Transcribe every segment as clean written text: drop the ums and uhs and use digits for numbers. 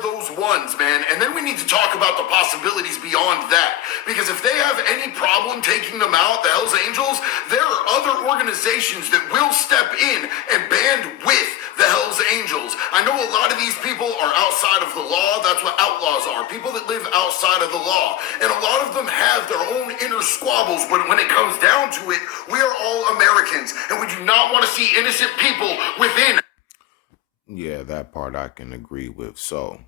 are those ones, man. And then we need to talk about the possibilities beyond that. Because if they have any problem taking them out, the Hells Angels, there are other organizations that will step in and band with the Hells Angels. I know a lot of these people are outside of the law. That's what outlaws are. People that live outside of the law. And a lot of them have their own inner squabbles, but when it comes down to it, we are all Americans, and we do not want to see innocent people within. Yeah, that part I can agree with. So,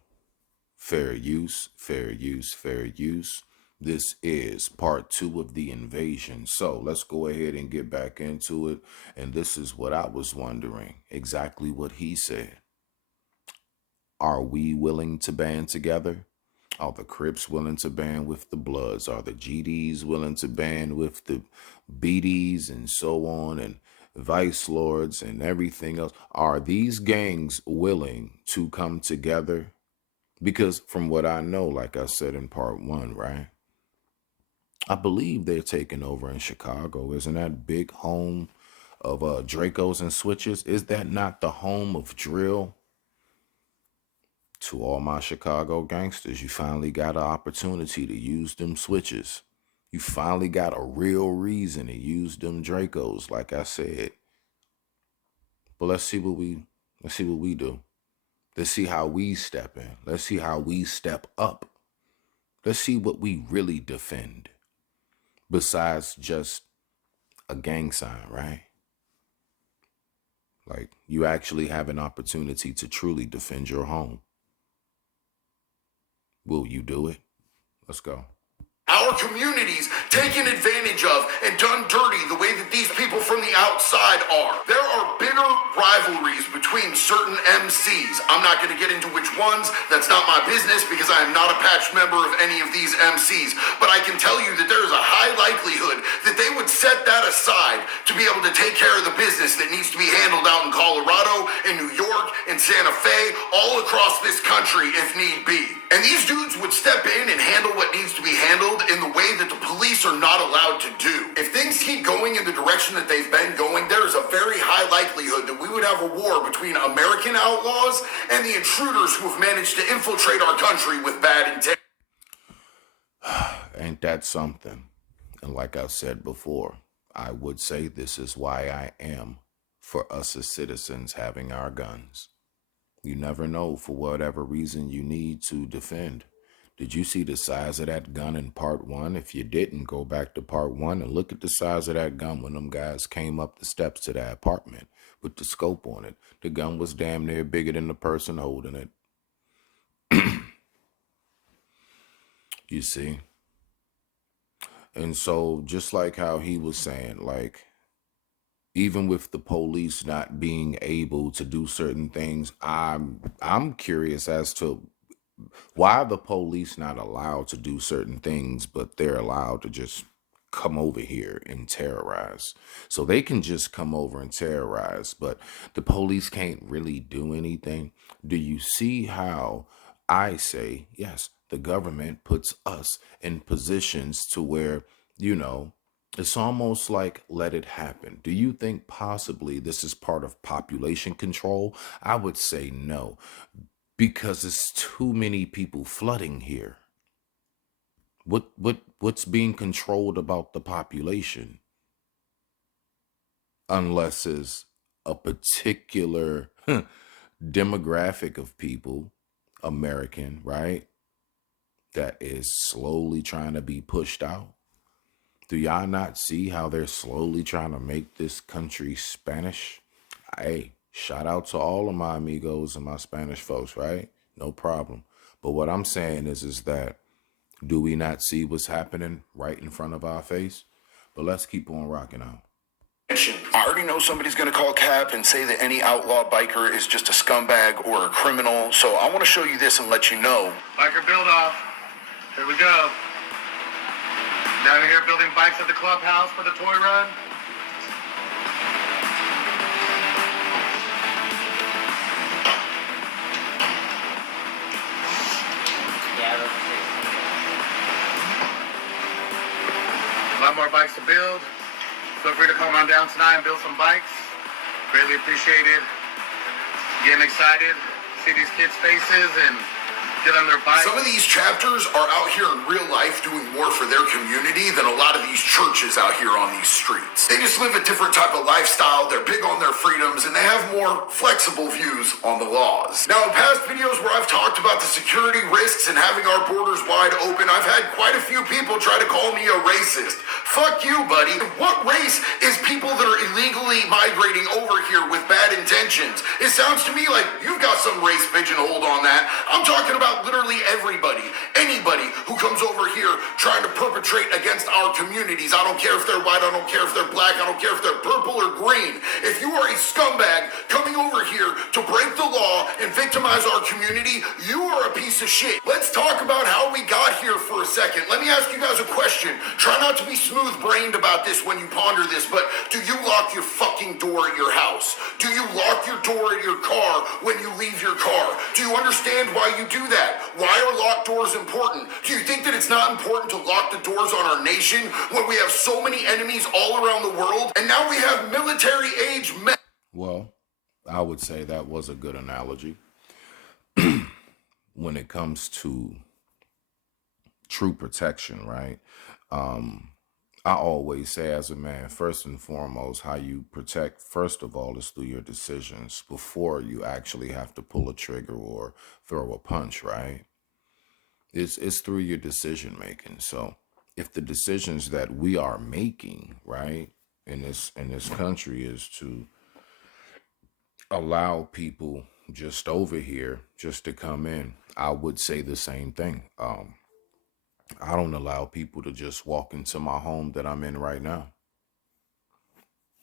fair use, fair use, fair use. This is part 2 of the invasion. So let's go ahead and get back into it. And this is what I was wondering, exactly what he said. Are we willing to band together? Are the Crips willing to band with the Bloods? Are the GDs willing to band with the BDs and so on, and Vice Lords and everything else? Are these gangs willing to come together? Because from what I know, like I said in part 1, right? I believe they're taking over in Chicago. Isn't that big home of Dracos and Switches? Is that not the home of drill? To all my Chicago gangsters, you finally got an opportunity to use them switches. You finally got a real reason to use them Dracos, like I said. But let's see what we do. Let's see how we step in. Let's see how we step up. Let's see what we really defend. Besides just a gang sign, right? Like, you actually have an opportunity to truly defend your home. Will you do it? Let's go. Our communities taken advantage of and done dirty the way that these people from the outside are. There are bitter rivalries between certain MCs. I'm not going to get into which ones. That's not my business because I am not a patch member of any of these MCs. But I can tell you that there is a high likelihood that they would set that aside to be able to take care of the business that needs to be handled out in Colorado, in New York, in Santa Fe, all across this country if need be. And these dudes would step in and handle what needs to be handled in the way that the police are not allowed to do. If things keep going in the direction that they've been going, there is a very high likelihood that we would have a war between American outlaws and the intruders who have managed to infiltrate our country with bad intent. Ain't that something? And like I've said before, I would say this is why I am for us as citizens having our guns. You never know, for whatever reason you need to defend. Did you see the size of that gun in part 1? If you didn't, go back to part 1 and look at the size of that gun when them guys came up the steps to that apartment with the scope on it. The gun was damn near bigger than the person holding it. You see? And so just like how he was saying, like, even with the police not being able to do certain things, I'm curious as to why the police not allowed to do certain things, but they're allowed to just come over here and terrorize. So they can just come over and terrorize, but the police can't really do anything. Do you see how I say, yes, the government puts us in positions to where, it's almost like let it happen. Do you think possibly this is part of population control? I would say no, because it's too many people flooding here. What's being controlled about the population? Unless it's a particular demographic of people, American, right? That is slowly trying to be pushed out. Do y'all not see how they're slowly trying to make this country Spanish? Hey, shout out to all of my amigos and my Spanish folks, right? No problem. But what I'm saying is that, do we not see what's happening right in front of our face? But let's keep on rocking out. I already know somebody's going to call Cap and say that any outlaw biker is just a scumbag or a criminal, so I want to show you this and let you know. Biker build off. Here we go. Down here building bikes at the clubhouse for the toy run. A lot more bikes to build. Feel free to come on down tonight and build some bikes. Greatly appreciated. Getting excited. See these kids' faces and get on their bikes. Some of these chapters are out here in real life doing more for their community than a lot of these churches out here on these streets. They just live a different type of lifestyle, they're big on their freedoms, and they have more flexible views on the laws. Now, in past videos where I've talked about the security risks and having our borders wide open, I've had quite a few people try to call me a racist. Fuck you, buddy. What race is people that are illegally migrating over here with bad intentions? It sounds to me like you've got some race pigeonholed on that. I'm talking about literally everybody, anybody who comes over here trying to perpetrate against our communities. I don't care if they're white, I don't care if they're black, I don't care if they're purple or green. If you are a scumbag coming over here to break the law and victimize our community, you are a piece of shit. Let's talk about how we got here for a second. Let me ask you guys a question. Try not to be smooth-brained about this when you ponder this, but do you lock your fucking door at your house? Do you lock your door at your car when you leave your car? Do you understand why you do that? Why are locked doors important? Do you think that it's not important to lock the doors on our nation when we have so many enemies all around the world? And now we have military-age men. Well, I would say that was a good analogy. When it comes to true protection, right? I always say as a man, first and foremost, how you protect, first of all, is through your decisions before you actually have to pull a trigger or throw a punch, right? It's through your decision making. So if the decisions that we are making, right, in this country is to allow people just over here just to come in, I would say the same thing. I don't allow people to just walk into my home that I'm in right now.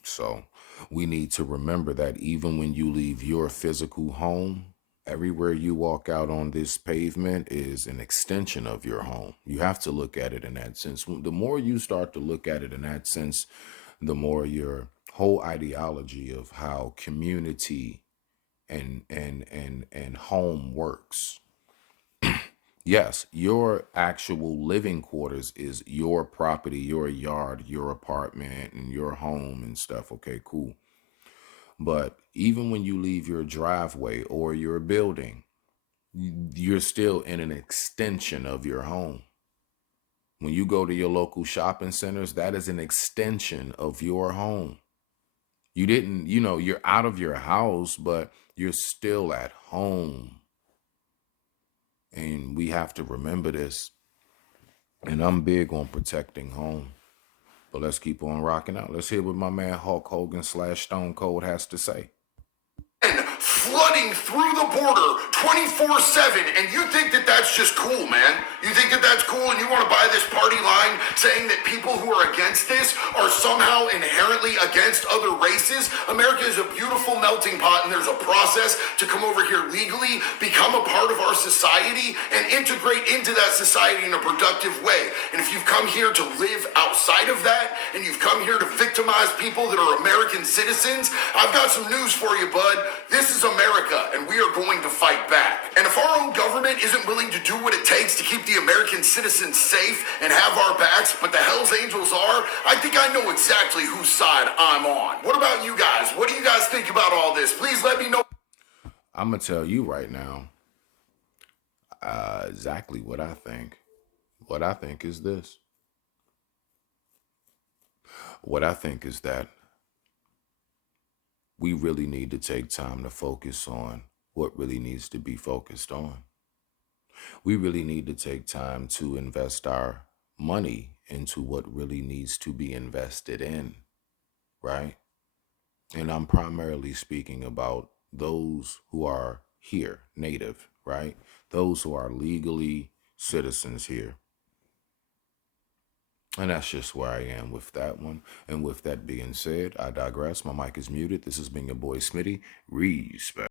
So we need to remember that even when you leave your physical home, everywhere you walk out on this pavement is an extension of your home. You have to look at it in that sense. The more you start to look at it in that sense, the more your whole ideology of how community and home works. Yes, your actual living quarters is your property, your yard, your apartment, and your home and stuff. Okay, cool. But even when you leave your driveway or your building, you're still in an extension of your home. When you go to your local shopping centers, that is an extension of your home. You didn't, you're out of your house, but you're still at home. And we have to remember this. And I'm big on protecting home. But let's keep on rocking out. Let's hear what my man Hulk Hogan / Stone Cold has to say. Flooding through the border 24/7, and you think that that's just cool, man? You think that that's cool, and you want to buy this party line saying that people who are against this are somehow inherently against other races? America is a beautiful melting pot, and there's a process to come over here legally, become a part of our society, and integrate into that society in a productive way. And if you've come here to live outside of that, and you've come here to victimize people that are American citizens, I've got some news for you, bud. This is America, and we are going to fight back. And if our own government isn't willing to do what it takes to keep the American citizens safe and have our backs, but the Hells Angels are, I think I know exactly whose side I'm on. What about you guys? What do you guys think about all this? Please let me know. I'm going to tell you right now exactly what I think. What I think is this. What I think is that we really need to take time to focus on what really needs to be focused on. We really need to take time to invest our money into what really needs to be invested in, right? And I'm primarily speaking about those who are here, native, right? Those who are legally citizens here. And that's just where I am with that one. And with that being said, I digress. My mic is muted. This has been your boy Smitty. Respect.